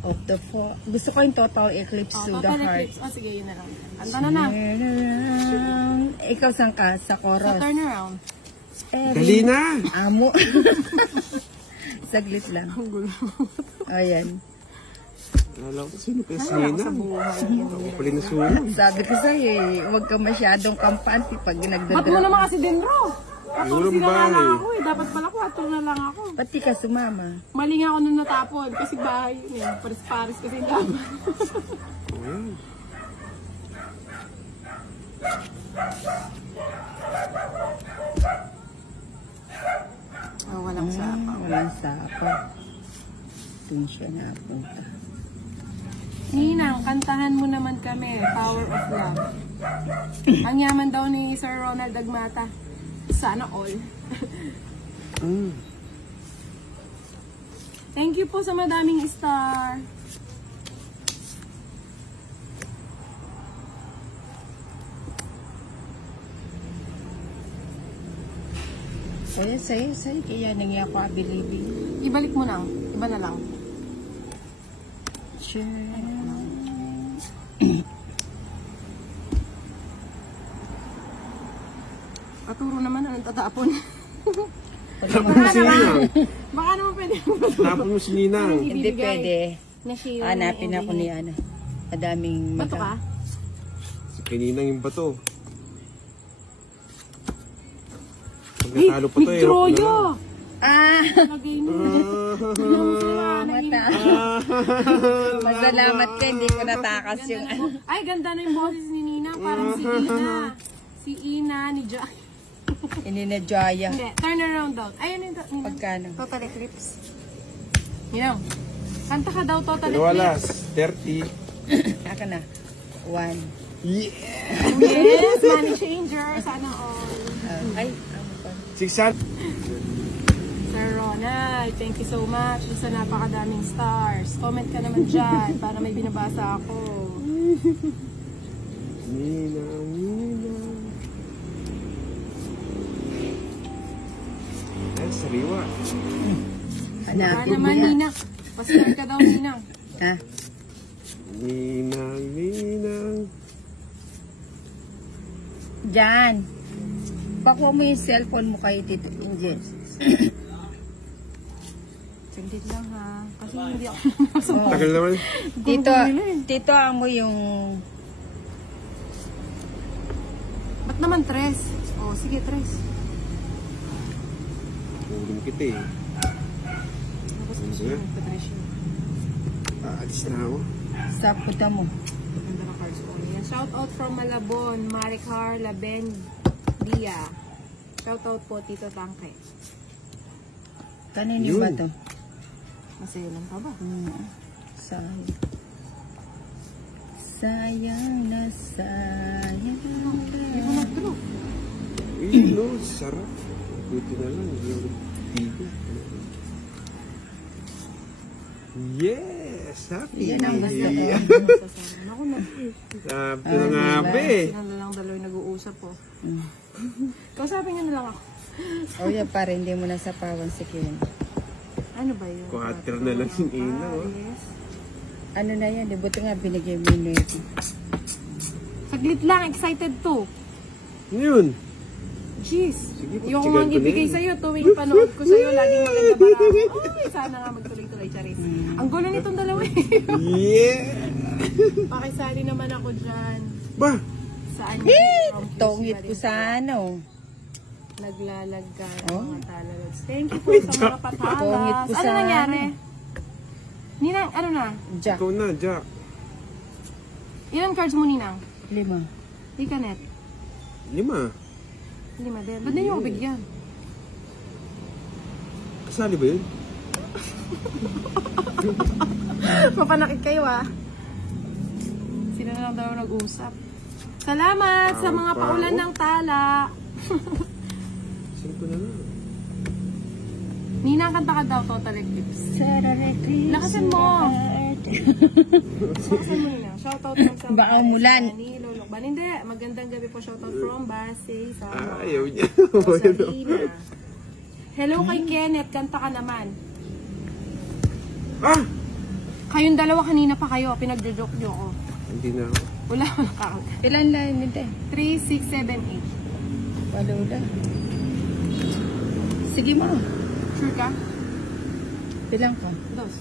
of the four. Gusto ko yung total eclipse to the heart. Eclipse. Oh, sige, yun na lang. Anta na na. Ikaw saan ka? Sa chorus. So, turn around. Dali na! Amo. Saglit lang. Ayan. Alam ko sino pa si Nina. Ako pala nasunog. Sabi ko sa'yo eh, huwag ka masyadong kampante pag nagdadala. Ba't mo naman kasi din, bro? Yung bahay. Ako eh. Dapat pala 4 na lang ako. Pati ka sumama. Mali nga ako nung natapon. Kasi bahay yun eh. Paris-paris kasi yung laban. Oh, walang sapa. Walang sapa. Doon siya napunta. Ninang, kantahan mo naman kami. Power of Love. Ang yaman daw ni Sir Ronald Agmata. Sana all. Thank you po sa madaming star. Sa'yo. Kaya nangyay ako abilibing. Ibalik mo lang. Iba na lang. Sure. Paturo naman anong tatapon. Baka naman pwede. Tapon mo si Nina. Hindi pwede. Hanapin Hanapin ako ni ano. Madaming bato ka? Si Kaninang yung bato. Pag natalo pa to eh. Troyo! Lagay mo. Masalamat ka, hindi ko natakas yung ano. Ay, ganda na yung boses ni Nina. Parang si Ina. Si Ina ni Joy. Hindi na Joya. Hindi, turn around daw. Ayun yung Pagkano? Total Eclipse. Yan. Kanta ka daw Total Walas, Eclipse. 30. Aka na. 1. Yeah! Yes, money changer. Sana all. Ay, ano pa? 600. Sir Ronald, thank you so much sa napakadaming stars. Comment ka naman dyan para may binabasa ako. Nina. Ay, sariwa. Hanapin naman, mo na. Nina. Pasal ka daw, Nina. Ha? Ninang. Diyan. Pakuha mo yung cellphone mo kayo dito. Sandit lang ha. Kasi hindi ako Tagal naman. Tito, mo yung... Ba't naman 3? Oh, sige 3. Uling kita eh. Alis na ako. Sa puta mo. Ganda na cards ko. Yan. Shout out from Malabon, Maricar Labendia. Shout out po Tito Tangke. Kanino ba to? Masaya lang pa ba? Sayang. Sayang na sayang. Hindi ko nag-draw. Uy, no, sarap. Buti na lang. Tigo. Yes! Happy! Yan ang gusto ko. Ako na. Sabi na nga ba eh. Sila lang dalawa nag-uusap po. Kausapin nyo na lang ako. O yan para hindi mo nasapawan si Ken. Ano ba yun? Quarter na lang si Ina. Yes. Ano na yan? Buti nga binigay mo yun. Saglit lang, excited to. Ano yun? Jeez. Sige, Yung pagtsigan ko mga ibigay na sa'yo, tuwing panood ko sa'yo, laging maganda barako. Ay, sana nga magtuloy-tuloy, Charis. Ang gulo nitong dalawa eh. Yeah! Pakisali naman ako dyan. Ba? Saan Tongit ko sa ano. Naglalagka Oh. mga talags. Thank you po sa mga Tongit patalas. ko Ano sa nangyari? Ninang, ano na? Jack. Ikaw na, Jack. Ilan cards mo, Ninang? 5. Di ka net. 5. 5 din. Ba't din yung bigyan? Kasali ba yun? Mapanakit kayo ah. Sila na lang daw nag-usap. Salamat sa mga paulan ng tala. 5 na lang. Ninang, kanta ka daw Total Eclipse. Lakasan mo. Lakasan mo, Ninang. Shoutout from San Baka umulan. Lolokban. Hindi. Magandang gabi po. Shoutout from Base. Ayaw niya. Rosalina. Hello kay Kenneth. Kanta ka naman. Ah! Kayong dalawa kanina pa kayo, pinagjo-joke nyo ko. Hindi na ako. Wala kakang. Ilan na hindi? 3, 6, 7, 8. Walo na. Sige mo. Sure ka? Bilang ko. Dos.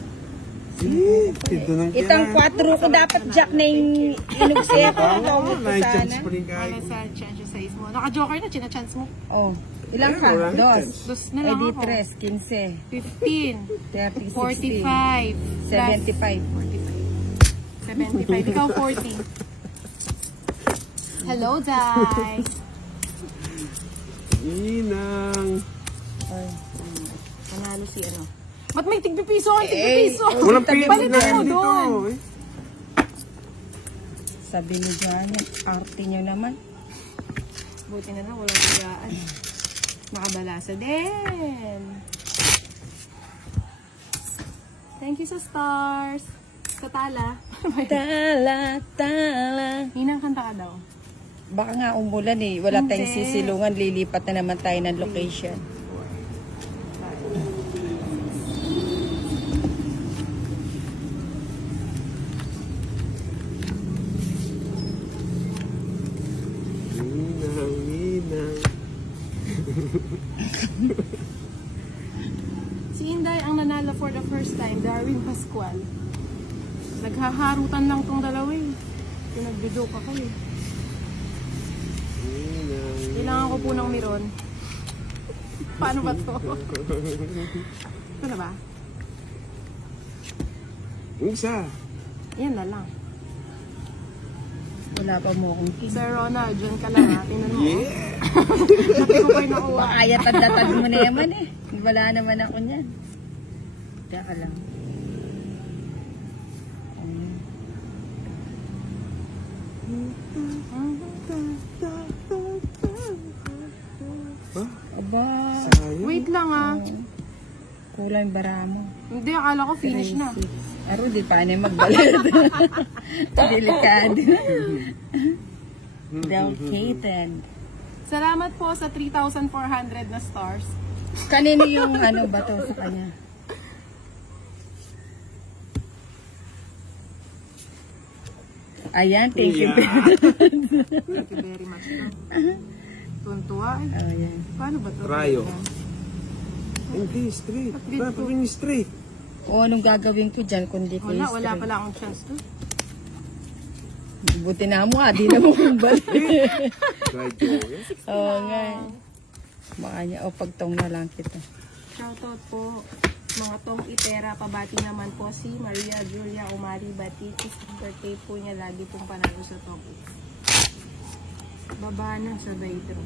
Ito nang Itang 4 ko dapat jack na yung inugsiya ko. Oo, na-chance pa rin Ano kahit. sa chance size mo? Naka-joker na, china-chance mo. Oh. Ilang ka? Wala na Dos. chance. Dos na Eh lang di ako. 3, 15, 15. 30, 45. 75. 75. Ikaw 40. Hello, Jai. Inang. Panalo si ano. Ba't may tigpipiso ang tigpipiso? Walang pili Palit na mo dito. doon. Sabi ni Janet, arte nyo naman. Buti na lang, walang bigaan. Nakabalasa din. Thank you sa stars. Sa tala. Tala. Ninang kanta ka daw. Baka nga umulan eh. Wala Hindi. tayong sisilungan. Lilipat na naman tayo ng location. Inang. Si Inday ang nanalo for the first time, Darwin Pascual. Naghaharutan lang tong dalawa eh. Pinagdujoke ako eh. Inang. Kailangan ko po ng miron. Paano ba to? Ito na ba? Yung isa. Yan na lang. Wala pa mo akong kin. Sir Ronald, dyan ka lang ha. Tingnan mo. Yeah. Sabi ko kayo nakuha. Kaya tagdatag mo na yaman eh. Wala naman ako niyan. Teka lang. Ha? Aba. Sayang. Wait lang ha. Kulang bara mo. Hindi, akala ko finish na. Aro, di pa na magbalad. Delikado. Delicated. Salamat po sa 3,400 na stars. Kanino yung ano ba to sa kanya? Ayan, thank you. Thank you very much. Tuntua eh. Oh, yan. Paano ba to? Rayo. Hindi, straight. dito? Dapat yung straight. O anong gagawin ko dyan kundi ko Wala pala akong chance to. Buti na mo di na mo kumbalik. Radyo. Oo nga. Baka niya, pagtong na lang kita. Shoutout po. Mga tong itera, pabati naman po si Maria Julia Omari Batitis. Birthday po niya, lagi pong panalo sa top. Baba na sa Daitro.